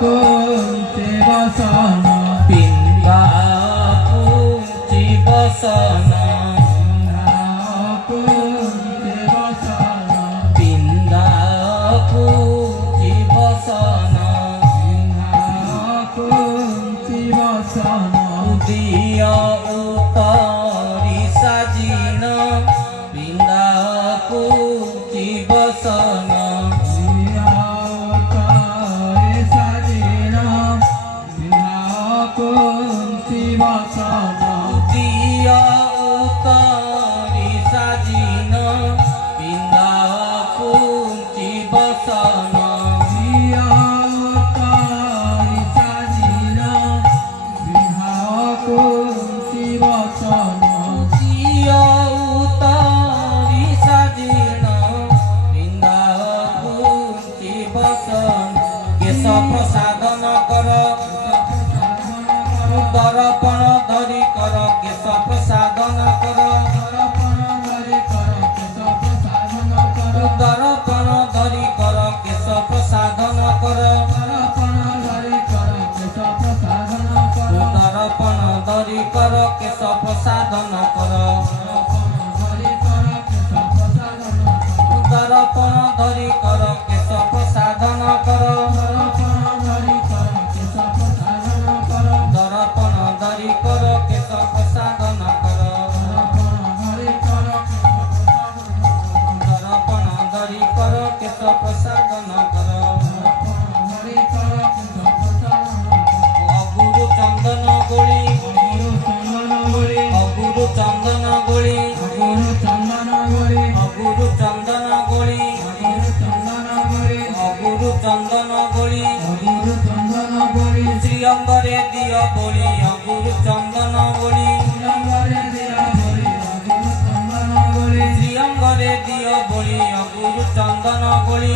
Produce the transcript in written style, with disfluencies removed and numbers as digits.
कुंची बसन बिंदा कुंची बसन कुंची बसन बिंदा कुंची बसन कुंची बसन उदिया उतारी साजिन बिंदा कुंची बसन कुंची बसन उदिया उतारी साजिन बिंदा कुंची बसन कुंची बसन उदिया उतारी साजिन बिंदा कुंची बसन केश प्रसादन कर दर्पण धरी कर केश प्रसादन कर दर्पण धरी कर केश प्रसादन कर दर्पण धरी कर केश प्रसादन कर दर्पण धरी कर केश प्रसादन कर दर्पण धरी कर केश प्रसादन कर दर्पण धरी कर केश प्रसादन कर अगुरु चंदन गोली अगुरु चंदन गोली अगुरु चंदन गोली अगुरु चंदन गोली श्रीअंगरे दिया बोली अगुरु चंदन गोली श्रीअंगरे दिया बोली अगुरु चंदन गोली